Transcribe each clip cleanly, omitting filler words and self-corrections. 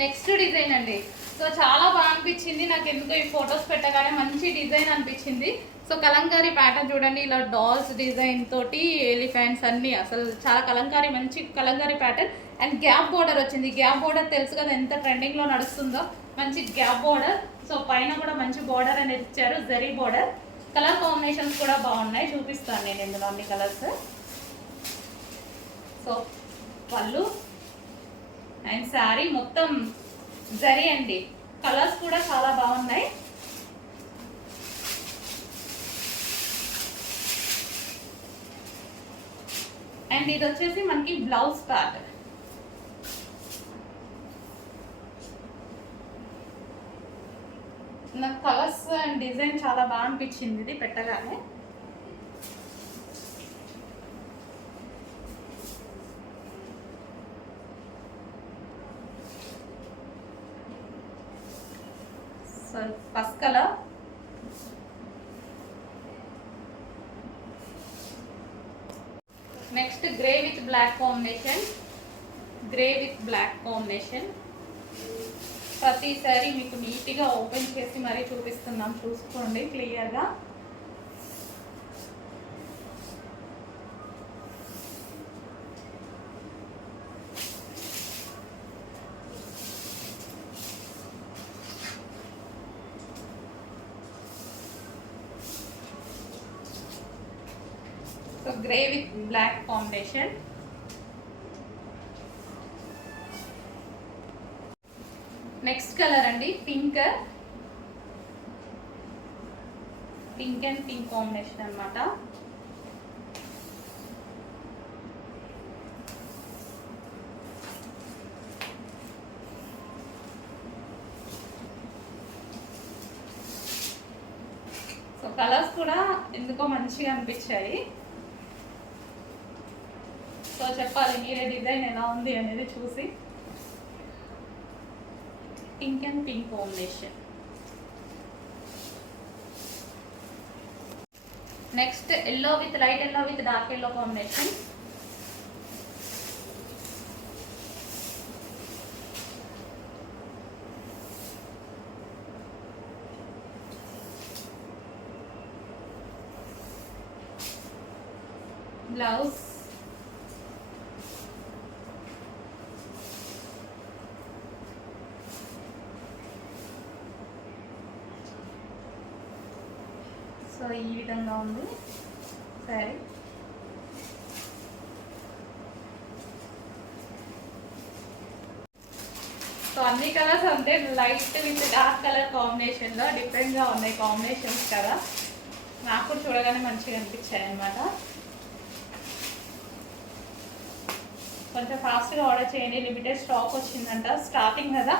Next design అండి. సో చాలా బాగా అనిపించింది నాకు, ఎందుకో ఈ ఫొటోస్ పెట్టగానే మంచి డిజైన్ అనిపించింది. సో కలంకారీ ప్యాటర్న్ చూడండి, ఇలా డాల్స్ డిజైన్ తోటి ఎలిఫెంట్స్ అన్నీ, అసలు చాలా కలంకారీ, మంచి Kalamkari pattern. And gap border వచ్చింది. గ్యాప్ బోర్డర్ తెలుసు కదా ఎంత ట్రెండింగ్లో నడుస్తుందో, మంచి గ్యాప్ బోర్డర్. సో పైన కూడా మంచి బోర్డర్ అనేది ఇచ్చారు, జరీ బోర్డర్. కలర్ కాంబినేషన్స్ కూడా బాగున్నాయి, చూపిస్తాను నేను ఇందులో అన్ని కలర్స్. సో పళ్ళు అండ్ శారీ మొత్తం జరీ అండి. కలర్స్ కూడా చాలా బాగున్నాయి. అండ్ ఇది వచ్చేసి మనకి బ్లౌజ్ పార్ట్. నాకు కలర్స్ అండ్ డిజైన్ చాలా బాగా అనిపించింది ఇది పెట్టగానే. So first colour, next grey with black combination. Grey with black combination. ప్రతిసారి మీకు నీట్గా ఓపెన్ చేసి మరీ చూపిస్తున్నాం, చూసుకోండి క్లియర్గా. So grey with black combination. Next colour అండి pink. Pink and pink combination అనమాట. సో కలర్స్ కూడా ఎందుకో మంచిగా అనిపించాయి. సో చెప్పాలి మీరే డిజైన్ ఎలా ఉంది అనేది చూసి. Pink and pink combination. Next yellow with light yellow with dark yellow combination. Blouse so ఈ విధంగా ఉంది సరే. సో అన్ని కలర్స్ అంటే లైట్ విత్ డార్క్ కలర్ కాంబినేషన్లో డిఫరెంట్గా ఉన్నాయి కాంబినేషన్స్ కదా, నాకు కూడా చూడగానే మంచిగా అనిపించాయి అన్నమాట. కొంచెం ఫాస్ట్గా ఆర్డర్ చేయండి, లిమిటెడ్ స్టాక్ వచ్చిందంట, స్టార్టింగ్ కదా.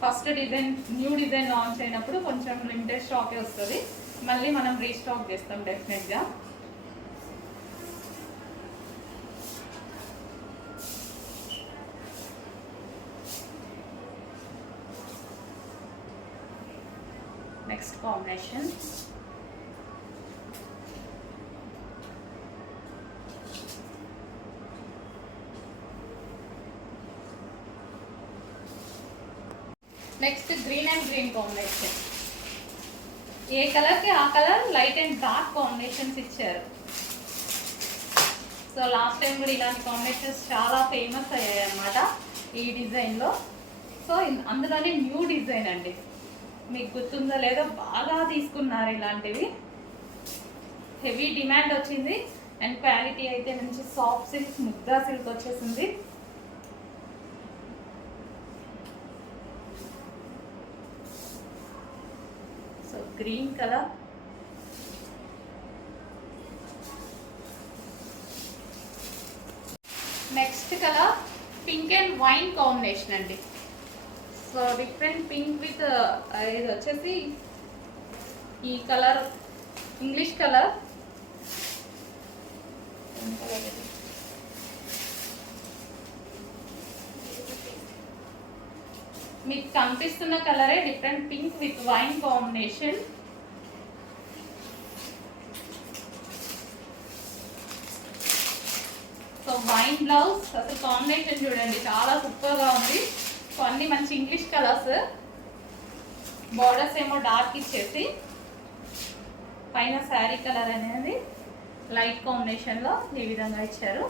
First design new design launch అయినప్పుడు కొంచెం లిమిటెడ్ స్టాకే వస్తుంది, మళ్ళీ మనం రీస్టాక్ చేస్తాం డెఫినెట్గా. Next combination next green and green combination. ఏ కలర్కి ఆ colour light and dark combinations ఇచ్చారు. సో లాస్ట్ టైం కూడా ఇలాంటి కాంబినేషన్స్ చాలా ఫేమస్ అయ్యాయి అన్నమాట ఈ డిజైన్లో. సో అందులోనే న్యూ డిజైన్ అండి, మీకు గుర్తుందో లేదో బాగా తీసుకున్నారు ఇలాంటివి. హెవీ డిమాండ్ వచ్చింది అండ్ క్వాలిటీ అయితే మంచి సాఫ్ట్ సిల్క్, ముద్దా సిల్క్ వచ్చేసింది. Green colour, next colour pink and wine combination అండి. సో డిఫరెంట్ పింక్ విత్ ఇది వచ్చేసి ఈ కలర్ ఇంగ్లీష్ కలర్. మీకు కనిపిస్తున్న కలరే different pink with wine combination. So wine plain blouse, అసలు కాంబినేషన్ చూడండి చాలా సూపర్గా ఉంది. సో అన్ని మంచి ఇంగ్లీష్ కలర్స్, బార్డర్స్ ఏమో డార్క్ ఇచ్చేసి పైన శారీ కలర్ అనేది లైట్ కాంబినేషన్లో ఈ విధంగా ఇచ్చారు.